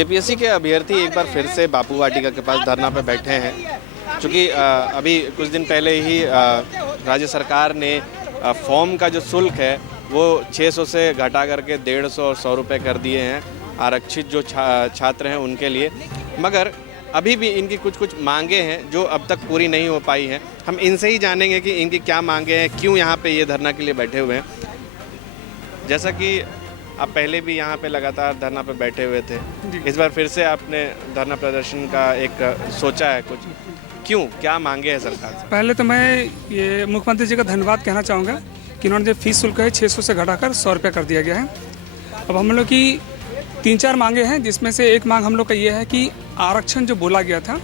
JPSC के अभ्यर्थी एक बार फिर से बापू वाटिका के पास धरना पे बैठे हैं, क्योंकि अभी कुछ दिन पहले ही राज्य सरकार ने फॉर्म का जो शुल्क है वो 600 से घटा करके 150 और 100 रुपये कर दिए हैं आरक्षित जो छात्र हैं उनके लिए। मगर अभी भी इनकी कुछ मांगे हैं जो अब तक पूरी नहीं हो पाई हैं। हम इनसे ही जानेंगे कि इनकी क्या मांगे हैं, क्यों यहाँ पे ये धरना के लिए बैठे हुए हैं। जैसा कि आप पहले भी यहाँ पे लगातार धरना पे बैठे हुए थे, इस बार फिर से आपने धरना प्रदर्शन का एक सोचा है, कुछ क्यों, क्या मांगे हैं सरकार से? पहले तो मैं ये मुख्यमंत्री जी का धन्यवाद कहना चाहूँगा कि उन्होंने जो फीस शुल्क है 600 से घटाकर 100 रुपये कर दिया गया है। अब हम लोग की 3-4 मांगे हैं, जिसमें से एक मांग हम लोग का ये है कि आरक्षण जो बोला गया था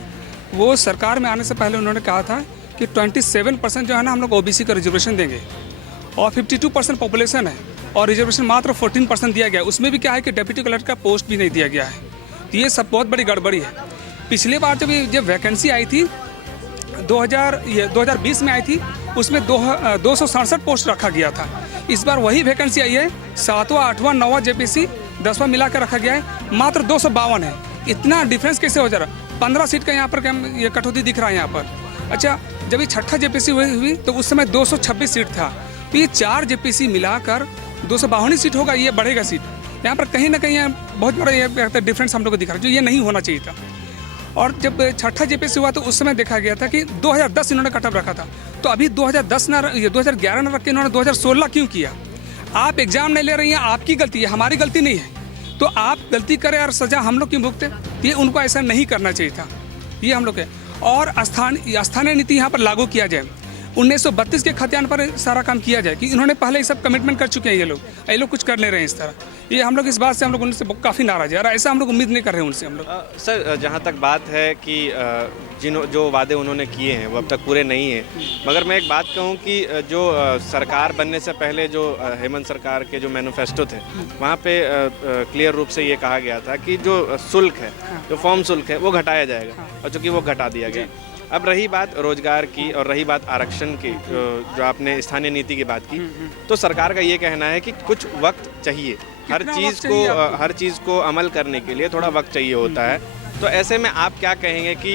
वो सरकार में आने से पहले उन्होंने कहा था कि 27% जो है ना हम लोग ओबीसी का रिजर्वेशन देंगे और 52% पॉपुलेशन है और रिजर्वेशन मात्र 14% दिया गया है। उसमें भी क्या है कि डिप्टी कलेक्टर का पोस्ट भी नहीं दिया गया है। तो ये सब बहुत बड़ी गड़बड़ी है। पिछली बार जब वैकेंसी आई थी 2020 में आई थी, उसमें 267 पोस्ट रखा गया था। इस बार वही वैकेंसी आई है, 7वां 8वां 9वां जेपीसी 10वां मिला कर रखा गया है, मात्र 252 है। इतना डिफरेंस कैसे हो जा रहा? 15 सीट का यहाँ पर ये कटौती दिख रहा है यहाँ पर। अच्छा, जब ये छठा जेपीसी हुई तो उस समय 226 सीट था, तो ये 4 जेपीसी मिलाकर 252 सीट होगा, ये बढ़ेगा सीट। यहाँ पर कहीं ना कहीं बहुत बड़ा ये डिफरेंस हम लोग को दिख रहा है, जो ये नहीं होना चाहिए था। और जब छठा जेपीसी हुआ तो उस समय देखा गया था कि 2010 इन्होंने कटअप रखा था, तो अभी 2011 न रख के इन्होंने 2016 क्यों किया? आप एग्जाम नहीं ले रही हैं, आपकी गलती है, हमारी गलती नहीं है। तो आप गलती करें और सजा हम लोग क्यों भुगते? ये उनको ऐसा नहीं करना चाहिए था, ये हम लोग है। और स्थानीय नीति यहाँ पर लागू किया जाए, 1932 के खतियान पर सारा काम किया जाए कि इन्होंने पहले ये सब कमिटमेंट कर चुके हैं। ये लोग कुछ कर ले रहे हैं इस तरह। ये हम लोग इस बात से हम लोग उनसे काफ़ी नाराज है और ऐसा हम लोग उम्मीद नहीं कर रहे हैं उनसे हम लोग। सर, जहाँ तक बात है कि जो वादे उन्होंने किए हैं वो अब तक पूरे नहीं हैं, मगर मैं एक बात कहूँ कि जो सरकार बनने से पहले जो हेमंत सरकार के जो मैनिफेस्टो थे वहाँ पे क्लियर रूप से ये कहा गया था कि जो शुल्क है, जो फॉर्म शुल्क है वो घटाया जाएगा, और चूँकि वो घटा दिया गया। अब रही बात रोजगार की और रही बात आरक्षण की, जो आपने स्थानीय नीति की बात की, तो सरकार का ये कहना है कि कुछ वक्त चाहिए, हर चीज़ को अमल करने के लिए थोड़ा वक्त चाहिए होता है। तो ऐसे में आप क्या कहेंगे कि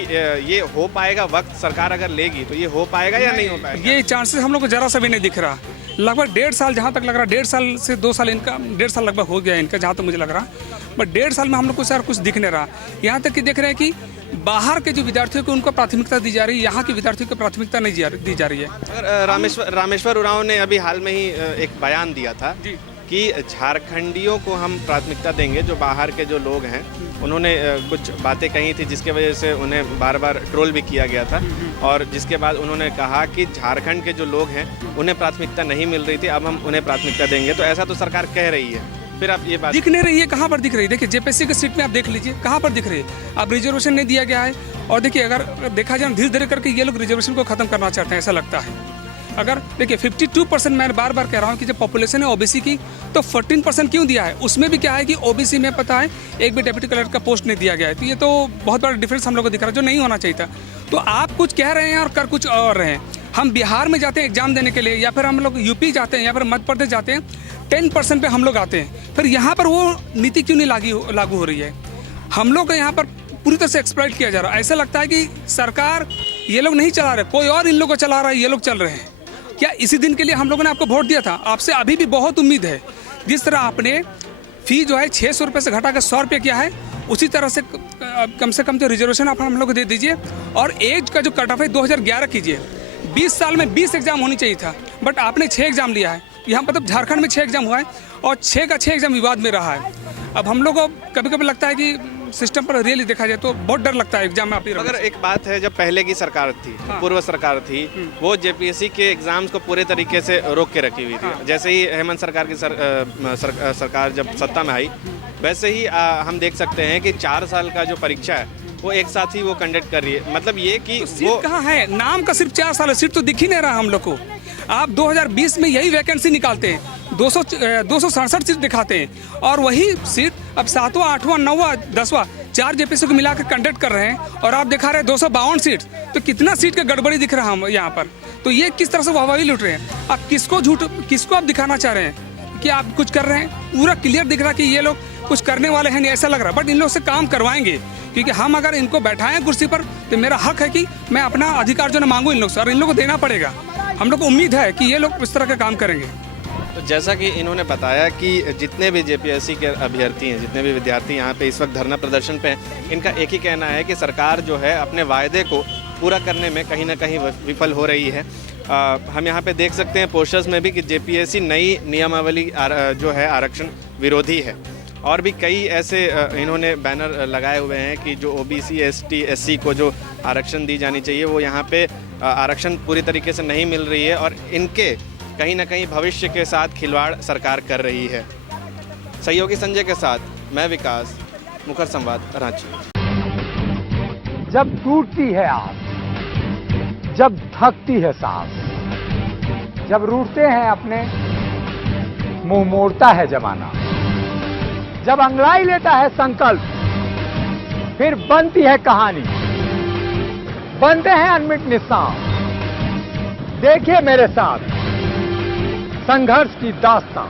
ये हो पाएगा? वक्त सरकार अगर लेगी तो ये हो पाएगा या नहीं हो पाएगा? ये चांसेस हम लोग को जरा सा भी नहीं दिख रहा। लगभग 1.5 साल, जहाँ तक लग रहा है 1.5 साल से 2 साल इनका, 1.5 साल लगभग हो गया इनका, जहाँ तक मुझे लग रहा। बट 1.5 साल में हम लोग को सर कुछ दिख नहीं रहा। यहाँ तक कि देख रहे हैं कि बाहर के जो विद्यार्थियों को उनको प्राथमिकता दी जा रही है, यहाँ के विद्यार्थियों को प्राथमिकता नहीं दी जा रही है। अगर रामेश्वर उरांव ने अभी हाल में ही एक बयान दिया था कि झारखंडियों को हम प्राथमिकता देंगे, जो बाहर के जो लोग हैं उन्होंने कुछ बातें कही थी जिसके वजह से उन्हें बार बार ट्रोल भी किया गया था, और जिसके बाद उन्होंने कहा कि झारखंड के जो लोग हैं उन्हें प्राथमिकता नहीं मिल रही थी, अब हम उन्हें प्राथमिकता देंगे। तो ऐसा तो सरकार कह रही है, फिर आप ये बात दिख नहीं रही है। कहाँ पर दिख रही है? देखिए जेपीएससी की सीट में आप देख लीजिए कहाँ पर दिख रही है। अब रिजर्वेशन नहीं दिया गया है, और देखिए अगर देखा जाए धीरे धीरे करके ये लोग रिजर्वेशन को खत्म करना चाहते हैं, ऐसा लगता है। अगर देखिए 52% मैं बार बार कह रहा हूँ कि जब पॉपुलेशन है ओबीसी की, तो 14% क्यों दिया है? उसमें भी क्या है कि ओबीसी में पता है एक भी डिप्टी कलेक्टर का पोस्ट नहीं दिया गया है। तो ये तो बहुत बड़ा डिफरेंस हम लोग को दिख रहा है, जो नहीं होना चाहिए था। तो आप कुछ कह रहे हैं और कर कुछ और रहे हैं। हम बिहार में जाते हैं एग्जाम देने के लिए, या फिर हम लोग यूपी जाते हैं, या फिर मध्य प्रदेश जाते हैं, 10% पे हम लोग आते हैं। फिर यहाँ पर वो नीति क्यों नहीं लागू हो रही है? हम लोग को यहाँ पर पूरी तरह से एक्सप्लॉइट किया जा रहा है। ऐसा लगता है कि सरकार ये लोग नहीं चला रहे, कोई और इन लोगों को चला रहा है, ये लोग चल रहे हैं। क्या इसी दिन के लिए हम लोगों ने आपको वोट दिया था? आपसे अभी भी बहुत उम्मीद है। जिस तरह आपने फी जो है 600 रुपये से घटाकर 100 रुपये किया है, उसी तरह से कम तो रिजर्वेशन आप हम लोग को दे दीजिए, और एज का जो कट ऑफ है 2011 कीजिए। 20 साल में 20 एग्जाम होनी चाहिए था, बट आपने 6 एग्जाम लिया है। यहाँ मतलब झारखंड में 6 एग्जाम हुआ है, और 6 का 6 एग्जाम विवाद में रहा है। अब हम लोग को कभी कभी लगता है कि सिस्टम पर रियली देखा जाए तो बहुत डर लगता है एग्जाम में आप ही। अगर एक बात है, जब पहले की सरकार थी, पूर्व सरकार थी, वो जेपीएससी के एग्जाम्स को पूरे तरीके से रोक के रखी हुई थी। जैसे ही हेमंत सरकार की सरकार जब सत्ता में आई, वैसे ही हम देख सकते हैं कि 4 साल का जो परीक्षा है वो एक साथ ही वो कंडक्ट कर रही है। मतलब ये कि तो वो कहाँ है? नाम का सिर्फ 4 साल है, सीट तो दिख ही नहीं रहा हम लोग को। आप 2020 में यही वैकेंसी निकालते हैं, 267 सीट दिखाते हैं, और वही सीट अब 7वां 8वां 9वां 10वां 4 जेपीसी को मिलाकर कंडक्ट कर रहे हैं, और आप दिखा रहे हैं 252 सीट। तो कितना सीट का गड़बड़ी दिख रहा है यहाँ पर? तो ये किस तरह से वाहवाही लूट रहे हैं? आप किसको आप दिखाना चाह रहे हैं कि आप कुछ कर रहे हैं? पूरा क्लियर दिख रहा है कि ये लोग कुछ करने वाले हैं नहीं ऐसा लग रहा, बट इन लोग से काम करवाएंगे, क्योंकि हम अगर इनको बैठाएं कुर्सी पर तो मेरा हक है कि मैं अपना अधिकार जो है मांगू इन लोग से, और इन लोग को देना पड़ेगा। हम लोग को उम्मीद है कि ये लोग इस तरह का काम करेंगे। तो जैसा कि इन्होंने बताया कि जितने भी जेपीएससी के अभ्यर्थी हैं, जितने भी विद्यार्थी यहाँ पे इस वक्त धरना प्रदर्शन पे हैं, इनका एक ही कहना है कि सरकार जो है अपने वायदे को पूरा करने में कहीं ना कहीं विफल हो रही है। हम यहाँ पे देख सकते हैं पोस्टर्स में भी कि जेपीएससी नई नियमावली जो है आरक्षण विरोधी है, और भी कई ऐसे इन्होंने बैनर लगाए हुए हैं कि जो ओबीसी एसटी एससी को जो आरक्षण दी जानी चाहिए वो यहाँ पे आरक्षण पूरी तरीके से नहीं मिल रही है, और इनके कहीं ना कहीं भविष्य के साथ खिलवाड़ सरकार कर रही है। सहयोगी संजय के साथ मैं विकास, मुखर संवाद, रांची। जब टूटती है आस, जब थकती है सांस, जब रूठते हैं अपने, मुंह मोड़ता है जमाना, जब अंगड़ाई लेता है संकल्प, फिर बनती है कहानी, बनते हैं अनमिट निशान। देखिए मेरे साथ संघर्ष की दास्तां।